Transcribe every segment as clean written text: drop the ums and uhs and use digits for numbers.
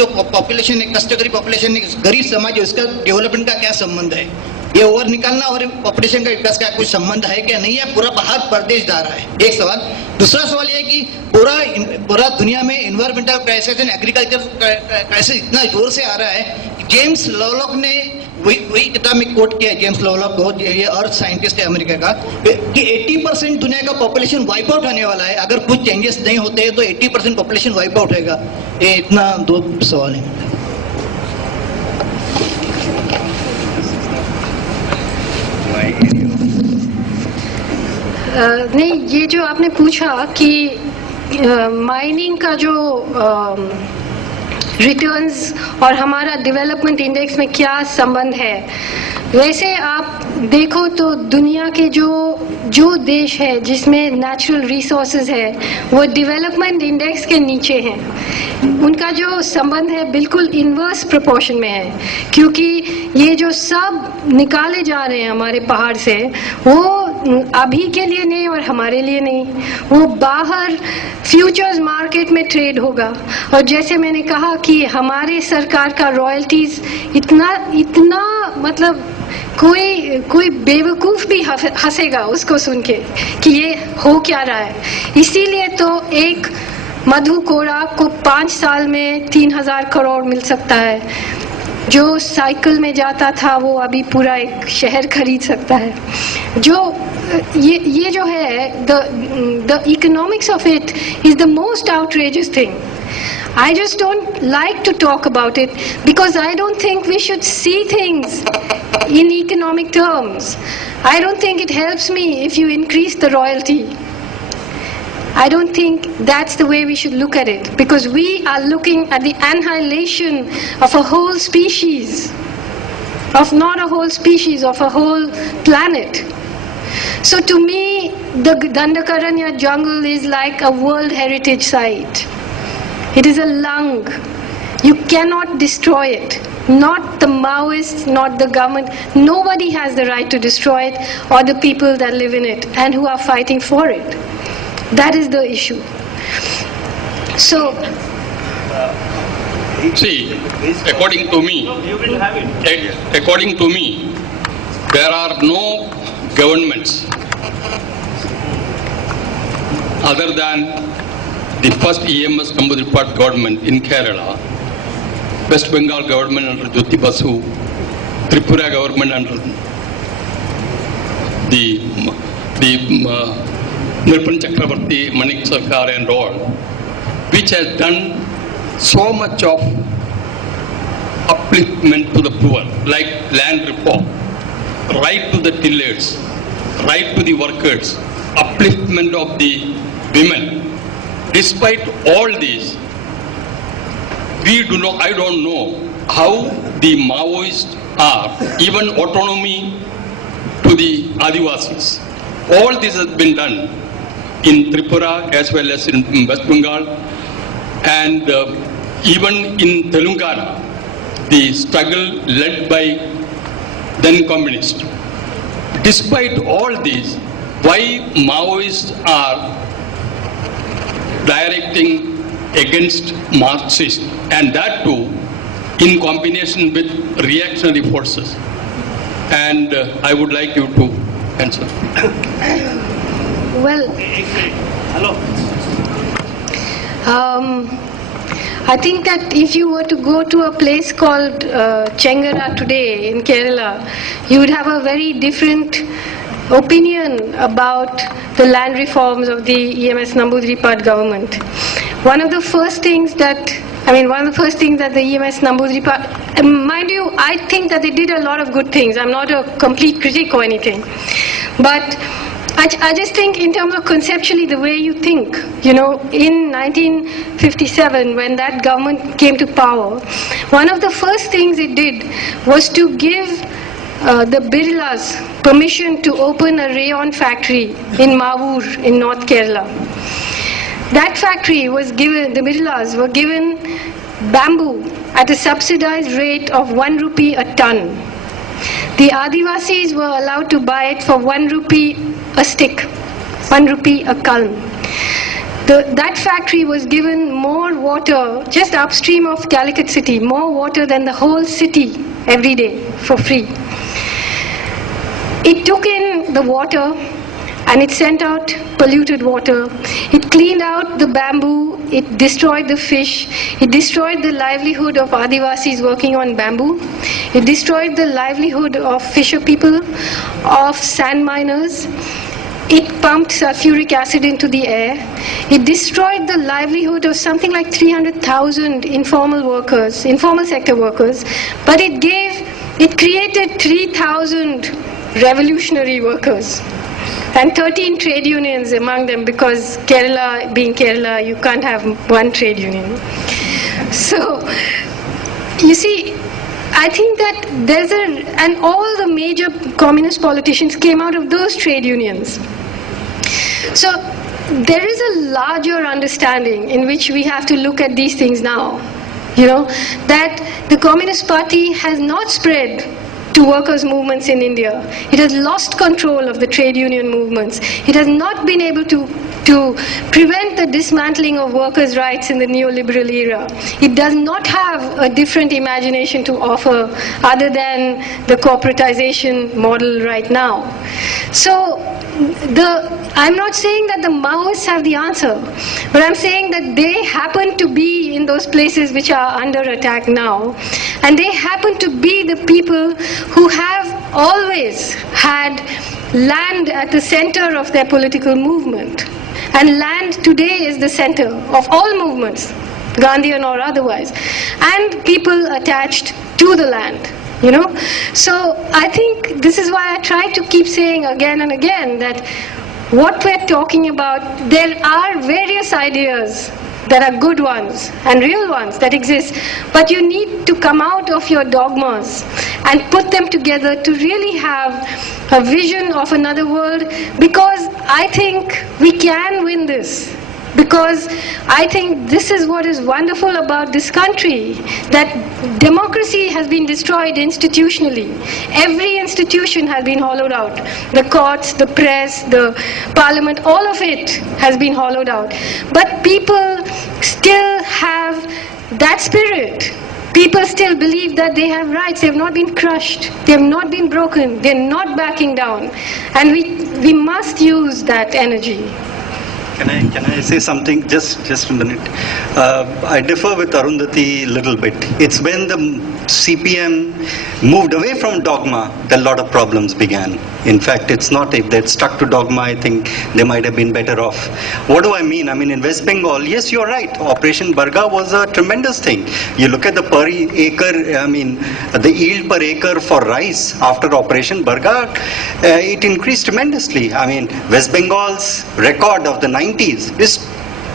जो पॉपुलेशन है, कष्टकरी पॉपुलेशन है, गरीब समाज है, उसका डेवलपमेंट का क्या संबंध है? ये ओवर निकालना और पॉपुलेशन का विकास का कुछ संबंध है क्या? नहीं है, पूरा बाहर प्रदेश जा रहा है। एक सवाल। दूसरा सवाल ये है कि पूरा दुनिया में environmental crisis and agriculture crisis इतना जोर से आ रहा है। जेम्स लॉवलॉक ने वही किताब में कोट किया है, जेम्स लॉवलॉक को, ये अर्थ साइंटिस्ट है अमेरिका का, कि 80% दुनिया का पॉपुलेशन वाइप आउट होने वाला है। अगर कुछ चेंजेस नहीं होते हैं तो 80% पॉपुलेशन वाइप आउट होगा। ये इतना 2 सवाल है। नहीं, ये जो आपने पूछा कि माइनिंग का जो रिटर्न्स और हमारा डेवलपमेंट इंडेक्स में क्या संबंध है, वैसे आप देखो तो दुनिया के जो देश है जिसमें नेचुरल रिसोर्सेज है वो डेवलपमेंट इंडेक्स के नीचे हैं। उनका जो संबंध है बिल्कुल इनवर्स प्रोपोर्शन में है, क्योंकि ये जो सब निकाले जा रहे हैं हमारे पहाड़ से, वो अभी के लिए नहीं और हमारे लिए नहीं, वो बाहर फ्यूचर्स मार्केट में ट्रेड होगा। और जैसे मैंने कहा कि हमारे सरकार का रॉयल्टीज इतना मतलब कोई बेवकूफ भी हंसेगा उसको सुन के कि ये हो क्या रहा है। इसीलिए तो एक मधु कोड़ा को 5 साल में 3000 करोड़ मिल सकता है। जो साइकिल में जाता था वो अभी पूरा एक शहर खरीद सकता है। ये जो है the economics of it is the most outrageous thing. I just don't like to talk about it because I don't think we should see things in economic terms. I don't think it helps me if you increase the royalty. I don't think that's the way we should look at it, because we are looking at the annihilation of a whole species, of not a whole species, of a whole planet. So to me, the Dandakaranya jungle is like a World Heritage Site. It is a lung. You cannot destroy it. Not the Maoists, not the government. Nobody has the right to destroy it, or the people that live in it and who are fighting for it. That is the issue. So, see, according to me, there are no governments other than the first EMS Namboodiripad government in Kerala, West Bengal government under Jyoti Basu, Tripura government under the Nirpan Chakrabarti, Manik Sarkar and all, which has done so much of upliftment to the poor, like land reform, right to the tillers, right to the workers, upliftment of the women. Despite all this, I don't know how the Maoists are, even autonomy to the Adivasis. All this has been done in Tripura as well as in West Bengal, and even in Telangana, the struggle led by then communists. Despite all this, why Maoists are directing against Marxists, and that too in combination with reactionary forces? And I would like you to answer. well, I think that if you were to go to a place called Chengara today in Kerala, you would have a very different opinion about the land reforms of the EMS Namboodiripad government. One of the first things that the EMS Namboodiripad, mind you, I think that they did a lot of good things. I'm not a complete critic or anything. But I just think in terms of conceptually the way you think, in 1957 when that government came to power, one of the first things it did was to give the Birlas permission to open a rayon factory in Mavur in North Kerala. That factory was given, the Birlas were given bamboo at a subsidized rate of 1 rupee a ton. The Adivasis were allowed to buy it for 1 rupee a stick, 1 rupee a kalm. that factory was given more water, just upstream of Calicut city, more water than the whole city every day for free. It took in the water and it sent out polluted water. It cleaned out the bamboo, it destroyed the fish, it destroyed the livelihood of Adivasis working on bamboo, it destroyed the livelihood of fisher people, of sand miners. It pumped sulfuric acid into the air. It destroyed the livelihood of something like 300,000 informal workers, informal sector workers, but it created 3,000 revolutionary workers and 13 trade unions among them, because Kerala, being Kerala, you can't have one trade union. So, you see, I think that and all the major communist politicians came out of those trade unions. So, there is a larger understanding in which we have to look at these things now. You know, that the Communist Party has not spread to workers' movements in India. It has lost control of the trade union movements. It has not been able to prevent the dismantling of workers' rights in the neoliberal era. It does not have a different imagination to offer other than the corporatization model right now. So, I'm not saying that the Maoists have the answer, but I'm saying that they happen to be in those places which are under attack now, and they happen to be the people who have always had land at the center of their political movement. And land today is the center of all movements, Gandhian or otherwise, and people attached to the land. You know, so I think this is why I try to keep saying again and again that what we're talking about, there are various ideas that are good ones and real ones that exist, but you need to come out of your dogmas and put them together to really have a vision of another world, because I think we can win this. Because I think this is what is wonderful about this country, that democracy has been destroyed institutionally. Every institution has been hollowed out. The courts, the press, the parliament, all of it has been hollowed out. But people still have that spirit. People still believe that they have rights. They have not been crushed. They have not been broken. They are not backing down. And we must use that energy. Can I say something? Just a minute. I differ with Arundhati a little bit. It's when the CPM moved away from dogma that a lot of problems began. In fact, it's not, if they'd stuck to dogma, I think they might have been better off. What do I mean? I mean, in West Bengal, yes, you're right. Operation Barga was a tremendous thing. You look at the per acre, I mean, the yield per acre for rice after Operation Barga, it increased tremendously. I mean, West Bengal's record of the 90s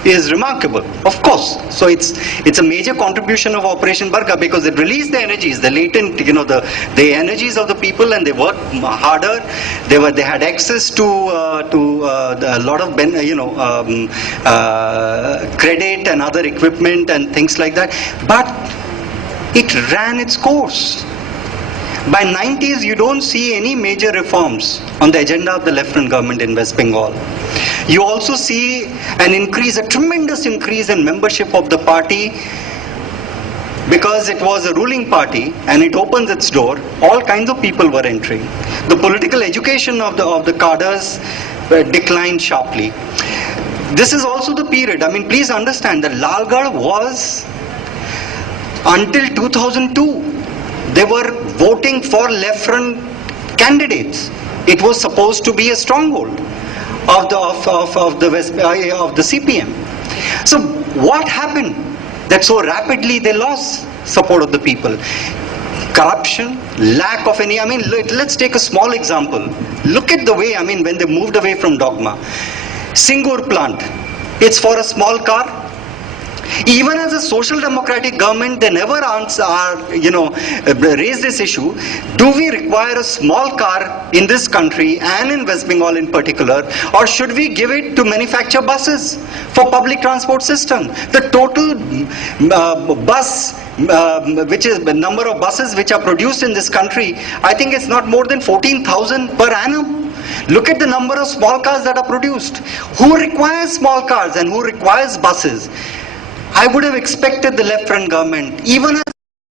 is remarkable, of course. So it's a major contribution of Operation Barga, because it released the energies, the latent, you know, the energies of the people, and they worked harder. They had access to a lot of credit and other equipment and things like that. But it ran its course. By 90s, you don't see any major reforms on the agenda of the Left-Front government in West Bengal. You also see a tremendous increase in membership of the party, because it was a ruling party and it opens its door. All kinds of people were entering. The political education of the cadres declined sharply. This is also the period, I mean, please understand that Lalgarh was, until 2002, they were voting for left-front candidates. It was supposed to be a stronghold of the CPM. So what happened that so rapidly they lost support of the people? Corruption, lack of any, I mean, let's take a small example. Look at the way, I mean, when they moved away from dogma. Singur plant, it's for a small car. Even as a social democratic government, they never raise this issue. Do we require a small car in this country and in West Bengal in particular, or should we give it to manufacture buses for public transport system? The total which is the number of buses which are produced in this country, I think it's not more than 14,000 per annum. Look at the number of small cars that are produced. Who requires small cars and who requires buses? I would have expected the left front government, even as